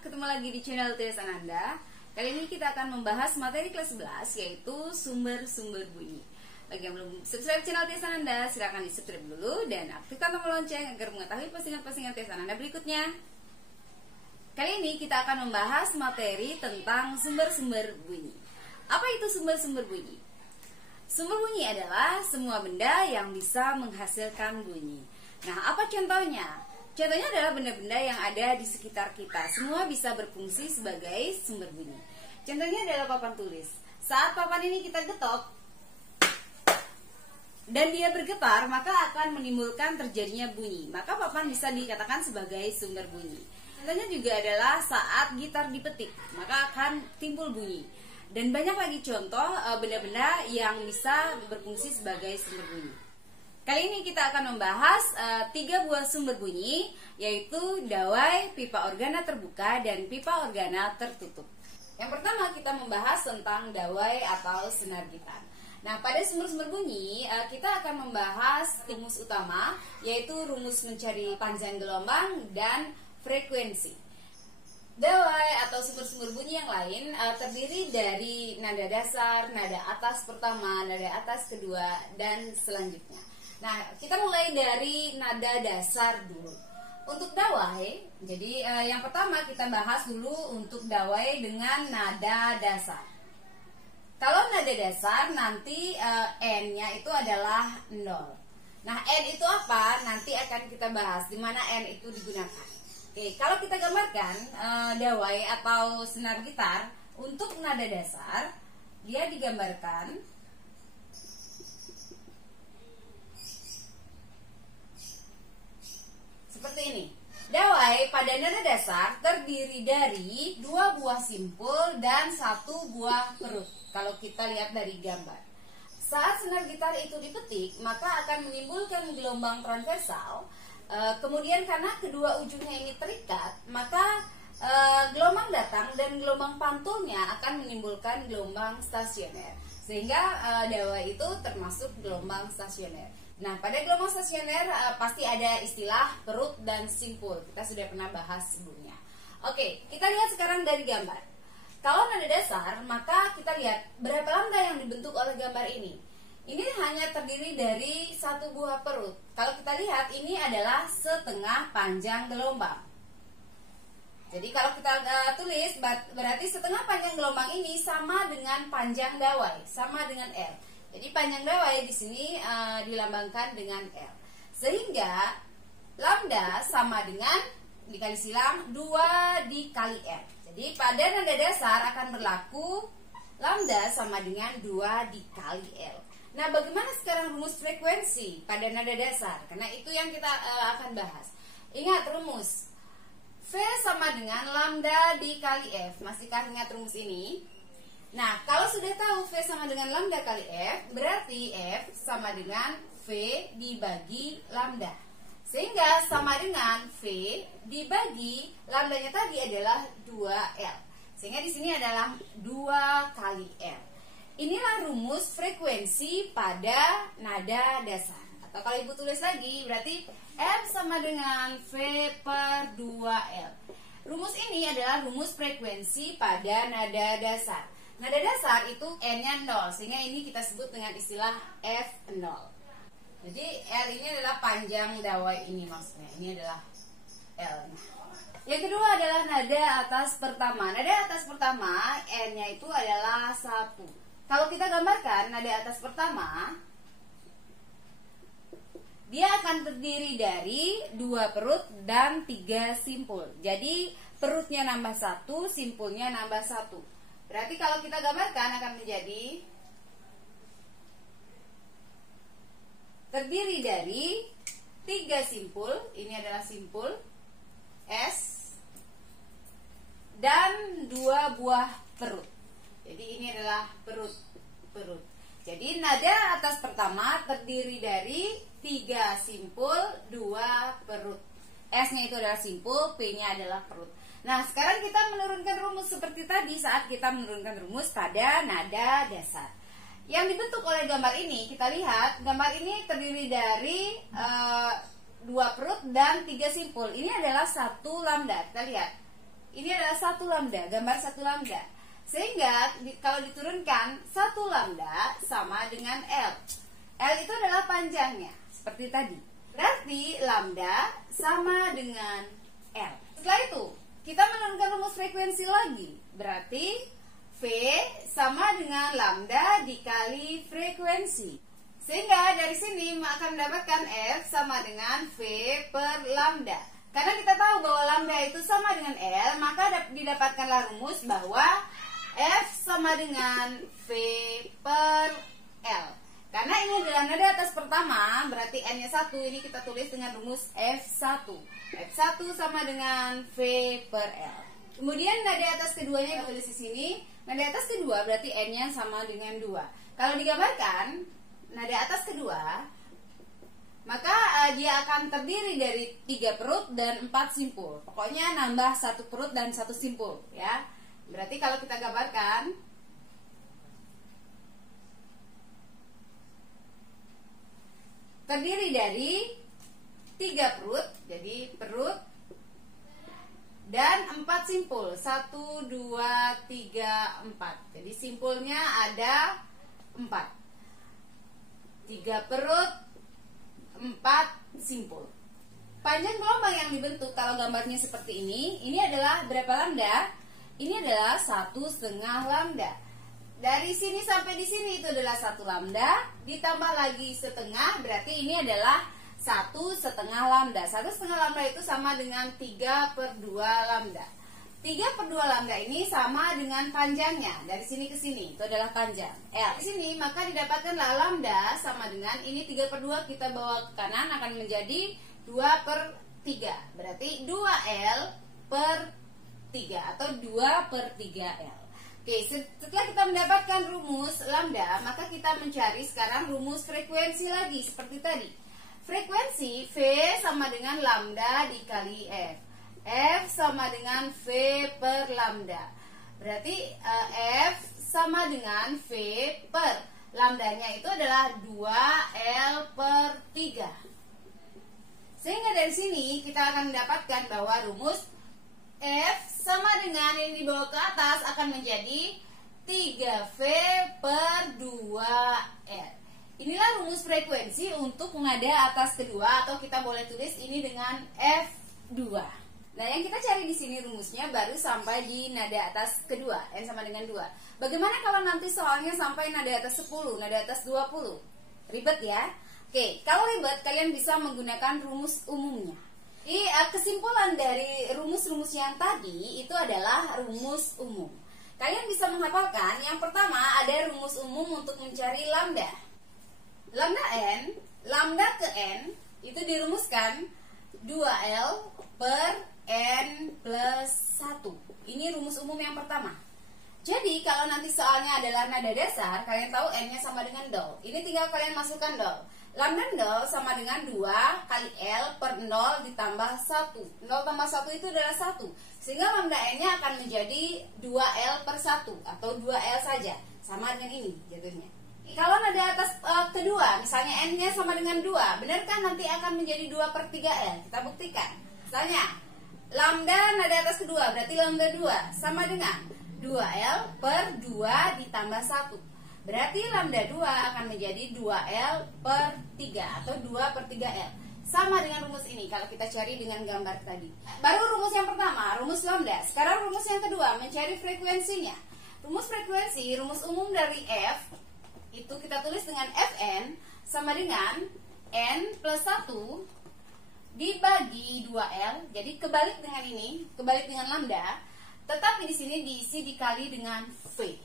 ketemu lagi di channel Tia Sananda. Kali ini kita akan membahas materi kelas 11 yaitu sumber-sumber bunyi. Bagi yang belum subscribe channel Tia Sananda, silahkan di subscribe dulu dan aktifkan tombol lonceng agar mengetahui postingan-postingan Tia Sananda berikutnya. Kali ini kita akan membahas materi tentang sumber-sumber bunyi. Apa itu sumber-sumber bunyi? Sumber bunyi adalah semua benda yang bisa menghasilkan bunyi. Nah, apa contohnya? Contohnya adalah benda-benda yang ada di sekitar kita. Semua bisa berfungsi sebagai sumber bunyi. Contohnya adalah papan tulis. Saat papan ini kita getok dan dia bergetar, maka akan menimbulkan terjadinya bunyi. Maka papan bisa dikatakan sebagai sumber bunyi. Contohnya juga adalah saat gitar dipetik, maka akan timbul bunyi. Dan banyak lagi contoh benda-benda yang bisa berfungsi sebagai sumber bunyi. Kali ini kita akan membahas 3 buah sumber bunyi, yaitu dawai, pipa organa terbuka, dan pipa organa tertutup. Yang pertama kita membahas tentang dawai atau senar gitar. Nah, pada sumber-sumber bunyi kita akan membahas rumus utama, yaitu rumus mencari panjang gelombang dan frekuensi. Dawai atau sumber-sumber bunyi yang lain terdiri dari nada dasar, nada atas pertama, nada atas kedua, dan selanjutnya. Nah, kita mulai dari nada dasar dulu. Untuk dawai, jadi yang pertama kita bahas dulu untuk dawai dengan nada dasar. Kalau nada dasar nanti N-nya itu adalah 0. Nah, N itu apa? Nanti akan kita bahas di mana N itu digunakan. Oke, kalau kita gambarkan dawai atau senar gitar untuk nada dasar, dia digambarkan seperti ini. Dawai pada nada dasar terdiri dari 2 buah simpul dan 1 buah perut. Kalau kita lihat dari gambar, saat senar gitar itu dipetik, maka akan menimbulkan gelombang transversal. Kemudian karena kedua ujungnya ini terikat, maka gelombang datang dan gelombang pantulnya akan menimbulkan gelombang stasioner. Sehingga dawai itu termasuk gelombang stasioner. Nah, pada gelombang stasioner pasti ada istilah perut dan simpul. Kita sudah pernah bahas sebelumnya. Oke, kita lihat sekarang dari gambar. Kalau nada dasar, maka kita lihat berapa lambda yang dibentuk oleh gambar ini. Ini hanya terdiri dari 1 buah perut. Kalau kita lihat, ini adalah setengah panjang gelombang. Jadi kalau kita tulis, berarti setengah panjang gelombang ini sama dengan panjang dawai, sama dengan L. Jadi panjang dawai di sini dilambangkan dengan L. Sehingga lambda sama dengan dikali silang 2 dikali L. Jadi pada nada dasar akan berlaku lambda sama dengan 2 dikali L. Nah, bagaimana sekarang rumus frekuensi pada nada dasar? Karena itu yang kita akan bahas. Ingat rumus V sama dengan lambda dikali F. Masihkah ingat rumus ini? Nah, kalau sudah tahu V sama dengan lambda kali F, berarti F sama dengan V dibagi lambda. Sehingga sama dengan V dibagi lambdanya tadi adalah 2L. Sehingga di sini adalah 2 kali L. Inilah rumus frekuensi pada nada dasar. Atau kalau Ibu tulis lagi, berarti F sama dengan V per 2L. Rumus ini adalah rumus frekuensi pada nada dasar. Nada dasar itu N-nya 0, sehingga ini kita sebut dengan istilah F0. Jadi L ini adalah panjang dawai ini maksudnya. Ini adalah L. Yang kedua adalah nada atas pertama. Nada atas pertama N-nya itu adalah 1. Kalau kita gambarkan nada atas pertama, dia akan terdiri dari 2 perut dan 3 simpul. Jadi perutnya nambah 1, simpulnya nambah 1. Berarti kalau kita gambarkan akan menjadi terdiri dari 3 simpul, ini adalah simpul S, dan 2 buah perut. Jadi ini adalah perut. Jadi nada atas pertama terdiri dari 3 simpul, 2 perut. S-nya itu adalah simpul, P-nya adalah perut. Nah, sekarang kita menurunkan rumus seperti tadi saat kita menurunkan rumus pada nada dasar. Yang dibentuk oleh gambar ini, kita lihat gambar ini terdiri dari 2 perut dan 3 simpul. Ini adalah 1 lambda. Kita lihat ini adalah 1 lambda, gambar 1 lambda. Sehingga kalau diturunkan 1 lambda sama dengan L. L itu adalah panjangnya, seperti tadi. Berarti lambda sama dengan L. Setelah itu, kita menurunkan rumus frekuensi lagi. Berarti V sama dengan lambda dikali frekuensi. Sehingga dari sini akan mendapatkan F sama dengan V per lambda. Karena kita tahu bahwa lambda itu sama dengan L, maka didapatkanlah rumus bahwa F sama dengan V per L. Karena ini adalah nada atas pertama, berarti N-nya 1, ini kita tulis dengan rumus F1. F1 sama dengan V per L. Kemudian nada atas keduanya ditulis di sini. Nada atas kedua berarti N-nya sama dengan 2. Kalau digambarkan nada atas kedua, maka dia akan terdiri dari 3 perut dan 4 simpul. Pokoknya nambah 1 perut dan 1 simpul, ya. Berarti kalau kita gambarkan, terdiri dari 3 perut, jadi perut, dan 4 simpul. 1, 2, 3, 4. Jadi simpulnya ada 4. 3 perut, 4 simpul. Panjang gelombang yang dibentuk kalau gambarnya seperti ini adalah berapa lambda? Ini adalah 1,5 lambda. Dari sini sampai di sini itu adalah 1 lambda, ditambah lagi setengah, berarti ini adalah 1,5 lambda. 1,5 lambda itu sama dengan 3/2 lambda. 3/2 lambda ini sama dengan panjangnya. Dari sini ke sini, itu adalah panjang L. Di sini maka didapatkanlah lambda sama dengan ini 3/2 kita bawa ke kanan akan menjadi 2/3. Berarti 2L per 3 atau 2/3L. Oke, setelah kita mendapatkan rumus lambda, maka kita mencari sekarang rumus frekuensi lagi seperti tadi. Frekuensi V sama dengan lambda dikali F. F sama dengan V per lambda. Berarti F sama dengan V per lambdanya itu adalah 2L per 3. Sehingga dari sini kita akan mendapatkan bahwa rumus F sama dengan yang dibawa ke atas akan menjadi 3V per 2L. Inilah rumus frekuensi untuk nada atas kedua, atau kita boleh tulis ini dengan F2. Nah, yang kita cari di sini rumusnya baru sampai di nada atas kedua, N sama dengan 2. Bagaimana kalau nanti soalnya sampai nada atas 10, nada atas 20? Ribet ya? Oke, kalau ribet kalian bisa menggunakan rumus umumnya. Kesimpulan dari rumus-rumus yang tadi itu adalah rumus umum. Kalian bisa menghafalkan, yang pertama ada rumus umum untuk mencari lambda. Lambda N, lambda ke N, itu dirumuskan 2L per N plus 1. Ini rumus umum yang pertama. Jadi kalau nanti soalnya adalah nada dasar, kalian tahu N-nya sama dengan dol. Ini tinggal kalian masukkan dol. Lambda dol sama dengan 2 kali L per 0 ditambah 1. 0 tambah 1 itu adalah 1. Sehingga lambda N-nya akan menjadi 2L per 1 atau 2L saja. Sama dengan ini jatuhnya. Kalau nada atas kedua, misalnya N-nya sama dengan 2, benarkah nanti akan menjadi 2/3L? Kita buktikan. Misalnya, lambda nada atas kedua, berarti lambda 2 sama dengan 2L per 2 ditambah 1. Berarti lambda 2 akan menjadi 2L per 3 atau 2/3L. Sama dengan rumus ini kalau kita cari dengan gambar tadi. Baru rumus yang pertama, rumus lambda. Sekarang rumus yang kedua, mencari frekuensinya. Rumus frekuensi, rumus umum dari F, itu kita tulis dengan Fn sama dengan N plus 1 dibagi 2L. Jadi kebalik dengan ini, kebalik dengan lambda. Tetapi di sini diisi dikali dengan V.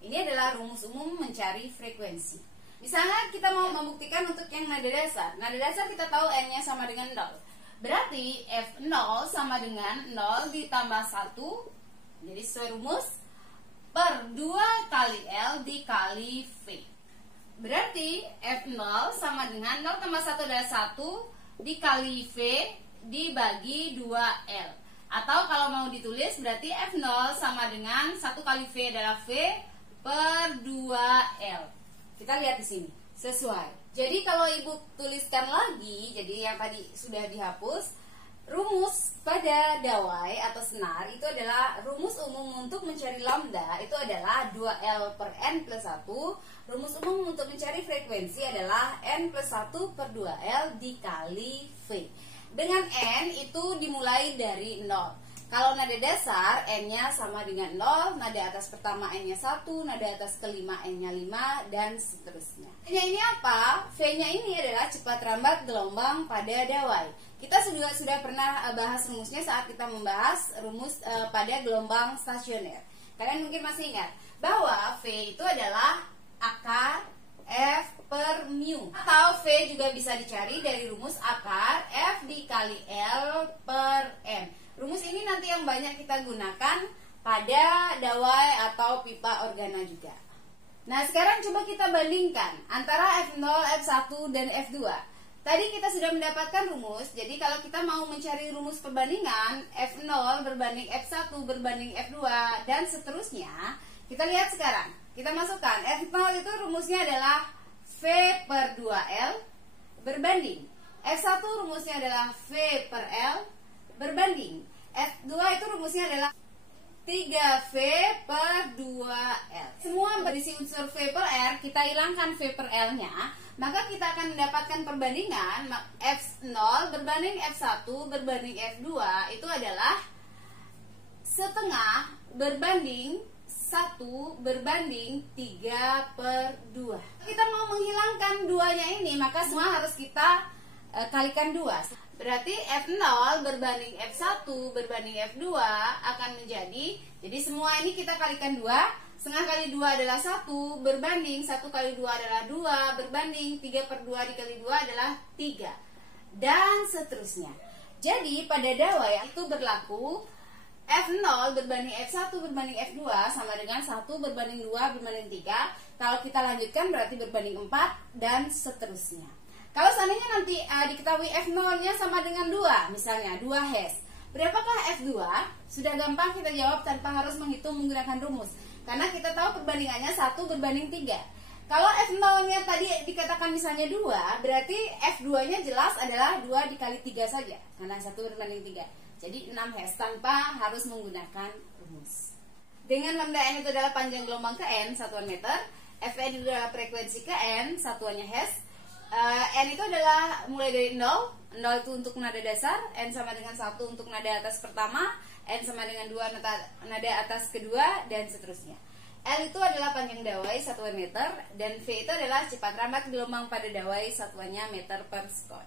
Ini adalah rumus umum mencari frekuensi. Misalnya kita mau membuktikan untuk yang nada dasar. Nada dasar kita tahu N-nya sama dengan 0. Berarti F0 sama dengan 0 ditambah 1. Jadi sesuai rumus per 2 kali L dikali V. Berarti F0 sama dengan 0 tambah 1 adalah 1 dikali V dibagi 2L. Atau kalau mau ditulis berarti F0 sama dengan 1 kali V adalah V per 2L. Kita lihat di sini, sesuai. Jadi kalau ibu tuliskan lagi, jadi yang tadi sudah dihapus, Rumus pada dawai atau senar itu adalah rumus umum untuk mencari lambda itu adalah 2L per N plus 1. Rumus umum untuk mencari frekuensi adalah N plus 1 per 2L dikali V. Dengan N itu dimulai dari 0. Kalau nada dasar N-nya sama dengan 0, nada atas pertama N-nya 1, nada atas kelima N-nya V, dan seterusnya. V-nya ini apa? V-nya ini adalah cepat rambat gelombang pada dawai. Kita sudah pernah bahas rumusnya saat kita membahas rumus pada gelombang stasioner. Kalian mungkin masih ingat bahwa V itu adalah akar F per mu, atau V juga bisa dicari dari rumus akar F dikali L per M. Rumus ini nanti yang banyak kita gunakan pada dawai atau pipa organa juga. Nah, sekarang coba kita bandingkan antara F0, F1, dan F2. Tadi kita sudah mendapatkan rumus, jadi kalau kita mau mencari rumus perbandingan F0 berbanding F1 berbanding F2 dan seterusnya, kita lihat sekarang. Kita masukkan F0 itu rumusnya adalah V per 2L berbanding F1 rumusnya adalah V per L berbanding F2 itu rumusnya adalah 3V per 2L. Semua berisi unsur V per R, kita hilangkan V per L-nya, maka kita akan mendapatkan perbandingan F0 berbanding F1 berbanding F2 itu adalah setengah berbanding 1 berbanding 3 per 2. Kita mau menghilangkan 2-nya ini, maka semua harus kita kalikan 2. Berarti F0 berbanding F1 berbanding F2 akan menjadi, jadi semua ini kita kalikan 2, setengah kali 2 adalah 1, berbanding 1 kali 2 adalah 2, berbanding 3 per 2 dikali 2 adalah 3, dan seterusnya. Jadi pada dawai itu berlaku F0 berbanding F1 berbanding F2 sama dengan 1 berbanding 2 berbanding 3. Kalau kita lanjutkan berarti berbanding 4 dan seterusnya. Kalau seandainya nanti diketahui F0-nya sama dengan 2, misalnya 2 Hz, berapakah F2? Sudah gampang kita jawab tanpa harus menghitung menggunakan rumus. Karena kita tahu perbandingannya 1 berbanding 3. Kalau F0-nya tadi dikatakan misalnya 2, berarti F2-nya jelas adalah 2 dikali 3 saja. Karena 1 berbanding 3. Jadi 6 Hz tanpa harus menggunakan rumus. Dengan lambda N itu adalah panjang gelombang ke N, satuan meter. Fn itu adalah frekuensi ke N, satuannya Hz. N itu adalah mulai dari 0 itu untuk nada dasar, N sama dengan 1 untuk nada atas pertama, N sama dengan 2 nada atas kedua, dan seterusnya. L itu adalah panjang dawai, satuan meter, dan V itu adalah cepat rambat gelombang pada dawai, satuannya meter per sekon.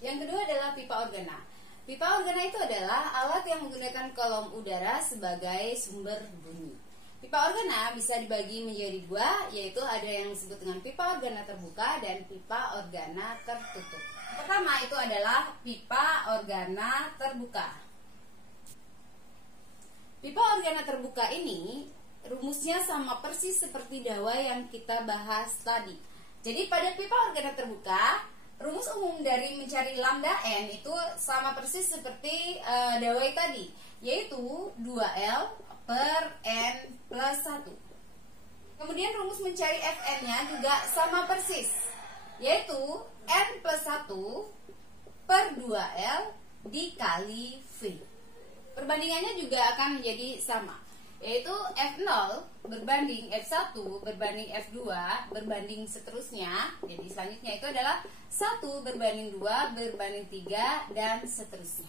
Yang kedua adalah pipa organa. Pipa organa itu adalah alat yang menggunakan kolom udara sebagai sumber bunyi. Pipa organa bisa dibagi menjadi dua, yaitu ada yang disebut dengan pipa organa terbuka dan pipa organa tertutup. Pertama itu adalah pipa organa terbuka. Pipa organa terbuka ini rumusnya sama persis seperti dawai yang kita bahas tadi. Jadi pada pipa organa terbuka, rumus umum dari mencari lambda N itu sama persis seperti dawai tadi, yaitu 2L per N plus 1. Kemudian rumus mencari Fn-nya juga sama persis, yaitu N plus 1 per 2L dikali V. Perbandingannya juga akan menjadi sama, yaitu F0 berbanding F1 berbanding F2 berbanding seterusnya. Jadi selanjutnya itu adalah 1 berbanding 2 berbanding 3 dan seterusnya.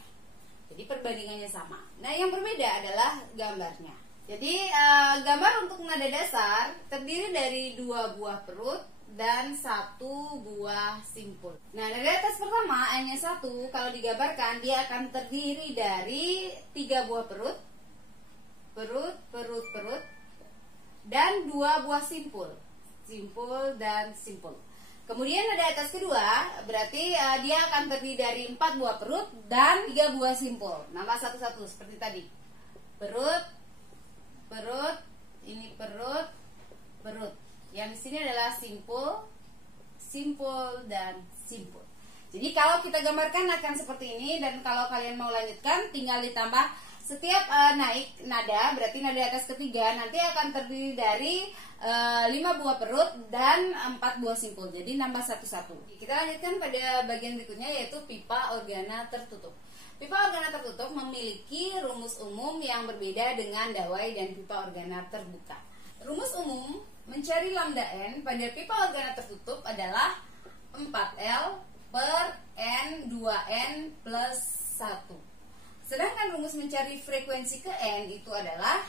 Jadi perbandingannya sama. Nah, yang berbeda adalah gambarnya. Jadi gambar untuk nada dasar terdiri dari 2 buah perut dan 1 buah simpul. Nah, nada atas pertama N-nya 1, kalau digambarkan dia akan terdiri dari 3 buah perut, dan 2 buah simpul, dan simpul. Kemudian nada atas kedua berarti dia akan terdiri dari 4 buah perut dan 3 buah simpul. Nambah satu-satu seperti tadi. Perut, ini perut. Yang di sini adalah simpul dan simpul. Jadi kalau kita gambarkan akan seperti ini, dan kalau kalian mau lanjutkan tinggal ditambah setiap naik nada, berarti nada atas ketiga nanti akan terdiri dari 5 buah perut dan 4 buah simpul. Jadi nambah satu-satu. Kita lanjutkan pada bagian berikutnya, yaitu pipa organa tertutup. Pipa organa tertutup memiliki rumus umum yang berbeda dengan dawai dan pipa organa terbuka. Rumus umum mencari lambda n pada pipa organa tertutup adalah 4L per N 2N plus 1. Sedangkan rumus mencari frekuensi ke N itu adalah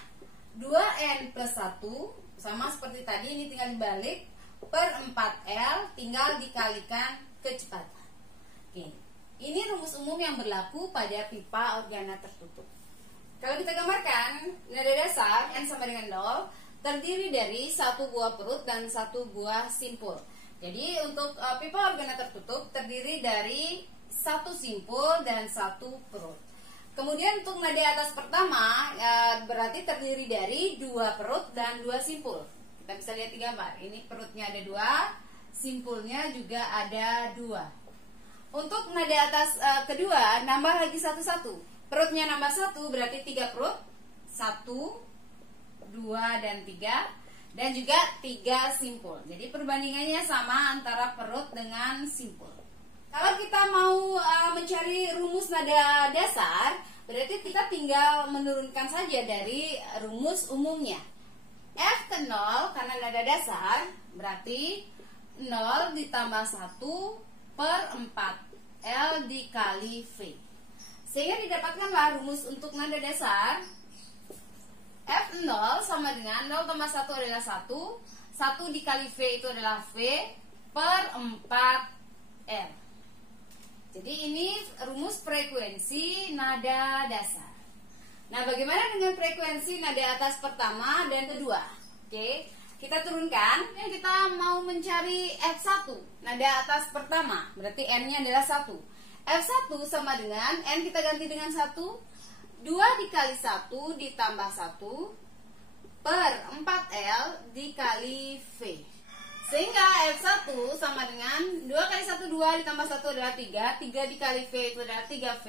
2N plus 1, sama seperti tadi, ini tinggal dibalik, per 4L tinggal dikalikan kecepatan. Oke, ini rumus umum yang berlaku pada pipa organa tertutup. Kalau kita gambarkan, nada dasar N sama dengan 0 terdiri dari satu buah perut dan satu buah simpul. Jadi untuk pipa organa tertutup terdiri dari satu simpul dan satu perut. Kemudian untuk nada atas pertama berarti terdiri dari dua perut dan dua simpul. Kita bisa lihat di gambar. Ini perutnya ada dua, simpulnya juga ada dua. Untuk nada atas kedua nambah lagi satu-satu. Perutnya nambah satu berarti tiga perut, satu, dua dan tiga, dan juga tiga simpul. Jadi perbandingannya sama antara perut dengan simpul. Kalau kita mau mencari rumus nada dasar, berarti kita tinggal menurunkan saja dari rumus umumnya. F ke 0 karena nada dasar berarti 0 ditambah 1 per 4L dikali V. Sehingga didapatkanlah rumus untuk nada dasar F0 sama dengan 0 tambah 1 adalah 1, 1 dikali V itu adalah V per 4L. Jadi ini rumus frekuensi nada dasar. Nah, bagaimana dengan frekuensi nada atas pertama dan kedua? Oke, kita turunkan. Yang kita mau mencari F1, nada atas pertama, berarti N-nya adalah 1. F1 sama dengan N kita ganti dengan 1, 2 dikali 1 ditambah 1 per 4L dikali V. Sehingga F1 sama dengan 2 kali 1, 2 ditambah 1 adalah 3, 3 dikali V itu adalah 3V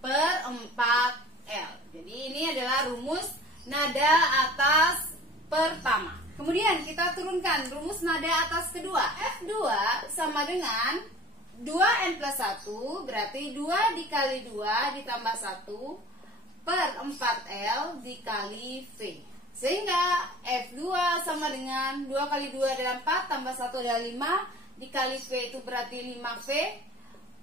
per 4L. Jadi ini adalah rumus nada atas pertama. Kemudian kita turunkan rumus nada atas kedua. F2 sama dengan 2N plus 1 berarti 2 dikali 2 ditambah 1 per 4L dikali V. Sehingga F2 sama dengan 2 kali 2 adalah 4 tambah 1 adalah 5 dikali V itu berarti 5V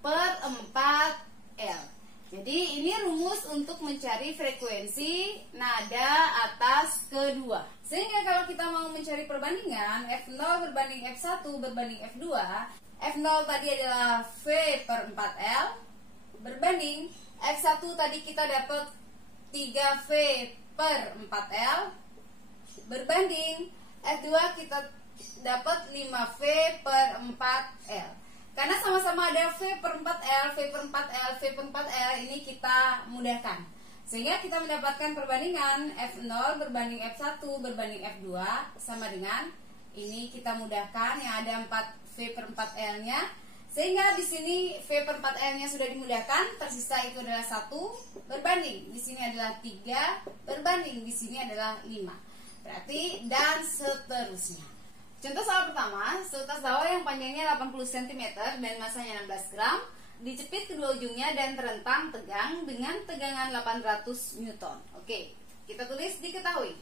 per 4L. Jadi ini rumus untuk mencari frekuensi nada atas kedua. Sehingga kalau kita mau mencari perbandingan F0 berbanding F1 berbanding F2, F0 tadi adalah V per 4L berbanding F1 tadi kita dapat 3V per 4L berbanding F2 kita dapat 5V per 4L. Karena sama-sama ada V per 4L, V per 4L, V per 4L, ini kita mudahkan. Sehingga kita mendapatkan perbandingan F0 berbanding F1 berbanding F2 sama dengan ini kita mudahkan yang ada 4V per 4L-nya. Sehingga di sini V per 4L-nya sudah dimudahkan, tersisa itu adalah 1 berbanding di sini adalah 3 berbanding di sini adalah 5. Berarti dan seterusnya. Contoh soal pertama, seutas dawai yang panjangnya 80 cm dan masanya 16 gram, dicepit kedua ujungnya dan terentang tegang dengan tegangan 800 Newton. Oke, kita tulis diketahui.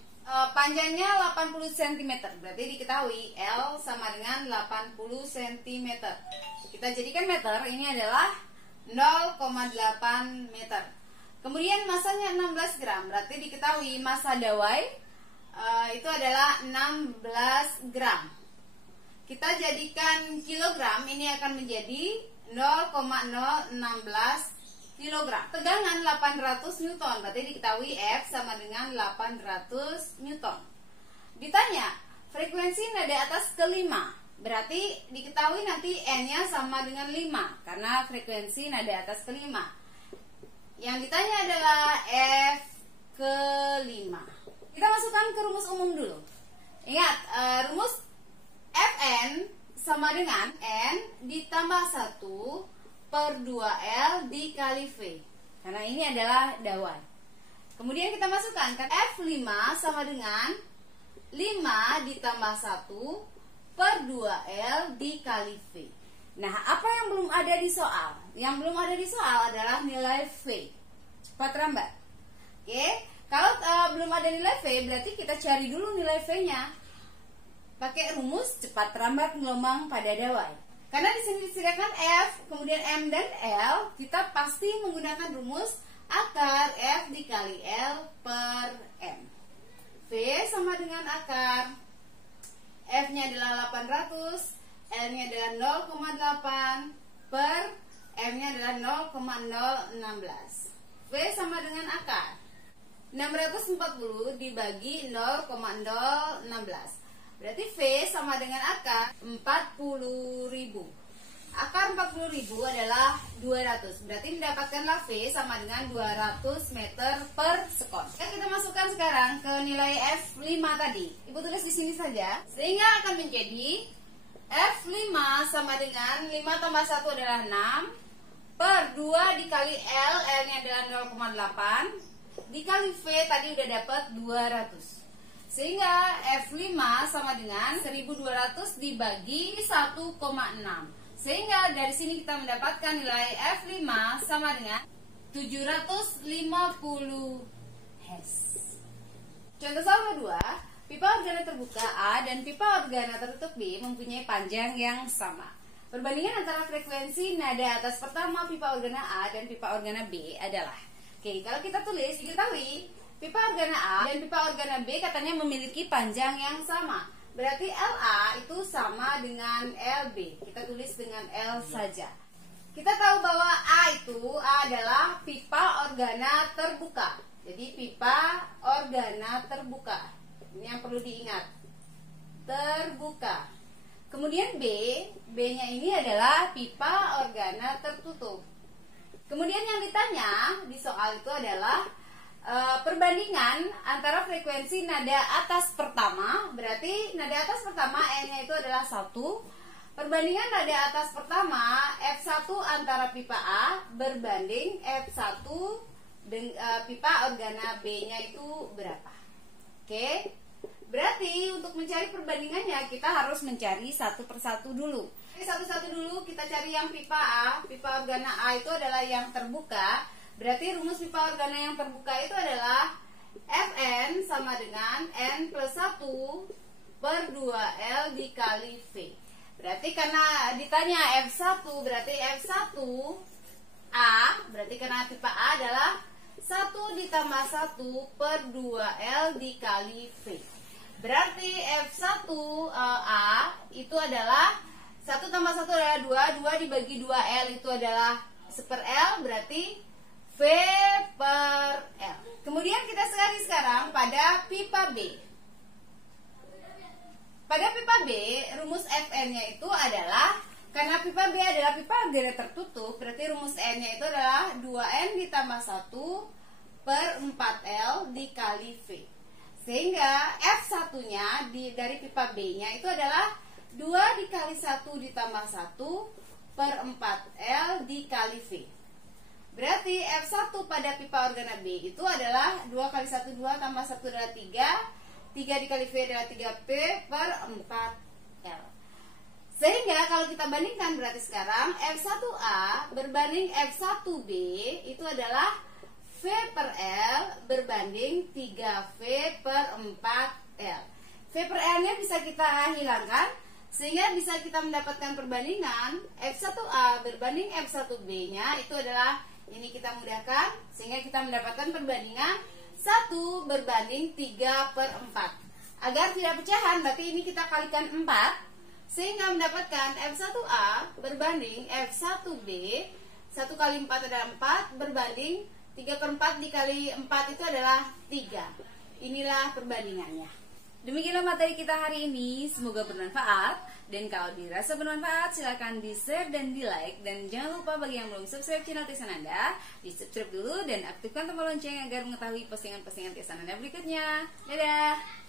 Panjangnya 80 cm, berarti diketahui L sama dengan 80 cm. Kita jadikan meter, ini adalah 0,8 meter. Kemudian masanya 16 gram, berarti diketahui massa dawai itu adalah 16 gram. Kita jadikan kilogram, ini akan menjadi 0,016 kilogram. Tegangan 800 Newton, berarti diketahui F sama dengan 800 Newton. Ditanya frekuensi nada atas kelima, berarti diketahui nanti N-nya sama dengan 5 karena frekuensi nada atas kelima. Yang ditanya adalah F kelima. Kita masukkan ke rumus umum dulu. Ingat, rumus Fn sama dengan N ditambah 1 per 2L dikali V. Karena ini adalah dawai. Kemudian kita masukkan kan F5 sama dengan 5 ditambah 1 per 2L dikali V. Nah, apa yang belum ada di soal? Yang belum ada di soal adalah nilai V. Cepat Mbak. Oke, kalau belum ada nilai V, berarti kita cari dulu nilai V-nya. Pakai rumus cepat rambat gelombang pada dawai. Karena di sini disediakan F, kemudian M dan L, kita pasti menggunakan rumus akar F dikali L per M. V sama dengan akar F-nya adalah 800, L-nya adalah 0,8 per M-nya adalah 0,016. V sama dengan akar 640 dibagi 0,016. Berarti V sama dengan akar 40.000. Akar 40.000 adalah 200. Berarti mendapatkanlah V sama dengan 200 meter per sekon. Kita masukkan sekarang ke nilai F5 tadi. Ibu tulis di sini saja. Sehingga akan menjadi F5 sama dengan 5 tambah 1 adalah 6 per 2 dikali L, L-nya adalah 0,8 dikali V tadi udah dapat 200. Sehingga F5 sama dengan 1200 dibagi 1,6. Sehingga dari sini kita mendapatkan nilai F5 sama dengan 750 Hz. Contoh soal kedua, pipa organa terbuka A dan pipa organa tertutup B mempunyai panjang yang sama. Perbandingan antara frekuensi nada atas pertama pipa organa A dan pipa organa B adalah. Oke, kalau kita tulis, diketahui pipa organa A dan pipa organa B katanya memiliki panjang yang sama. Berarti LA itu sama dengan LB. Kita tulis dengan L saja. Kita tahu bahwa A adalah pipa organa terbuka. Jadi pipa organa terbuka. Ini yang perlu diingat. Terbuka. Kemudian B-nya ini adalah pipa organa tertutup. Kemudian yang ditanya di soal itu adalah perbandingan antara frekuensi nada atas pertama, berarti nada atas pertama N-nya itu adalah 1. Perbandingan nada atas pertama F1 antara pipa A berbanding F1 pipa organa B-nya itu berapa? Oke. Berarti untuk mencari perbandingannya kita harus mencari satu persatu dulu. Satu-satu dulu kita cari yang pipa A. Pipa organa A itu adalah yang terbuka. Berarti rumus pipa organa yang terbuka itu adalah Fn sama dengan N plus 1 per 2L dikali V. Berarti karena ditanya F1, berarti F1 A, berarti karena pipa A adalah 1 ditambah 1 per 2L dikali V. Berarti F1 A itu adalah 1 tambah 1 adalah 2, 2 dibagi 2L itu adalah 1 per L, berarti V per L. Kemudian kita sekarang pada pipa B. Pada pipa B, rumus Fn-nya itu adalah, karena pipa B adalah pipa organa tertutup, berarti rumus N-nya itu adalah 2N ditambah 1 per 4L dikali V. Sehingga F1-nya dari pipa B-nya itu adalah 2 dikali 1 ditambah 1 per 4L dikali V. Berarti F1 pada pipa organa B itu adalah 2 kali 1, 2 tambah 1 adalah 3. 3 dikali V adalah 3P per 4L. Sehingga kalau kita bandingkan berarti sekarang F1A berbanding F1B itu adalah V per L berbanding 3V per 4L. V per L-nya bisa kita hilangkan, sehingga bisa kita mendapatkan perbandingan F1A berbanding F1B-nya itu adalah, ini kita mudahkan, sehingga kita mendapatkan perbandingan 1 berbanding 3 per 4. Agar tidak pecahan, berarti ini kita kalikan 4, sehingga mendapatkan F1A berbanding F1B. 1 kali 4 adalah 4 berbanding 3 per 4 dikali 4 itu adalah 3. Inilah perbandingannya. Demikianlah materi kita hari ini, semoga bermanfaat. Dan kalau dirasa bermanfaat, silakan di-share dan di-like. Dan jangan lupa bagi yang belum subscribe channel Tisananda, di-subscribe dulu dan aktifkan tombol lonceng agar mengetahui postingan-postingan Tisananda berikutnya. Dadah!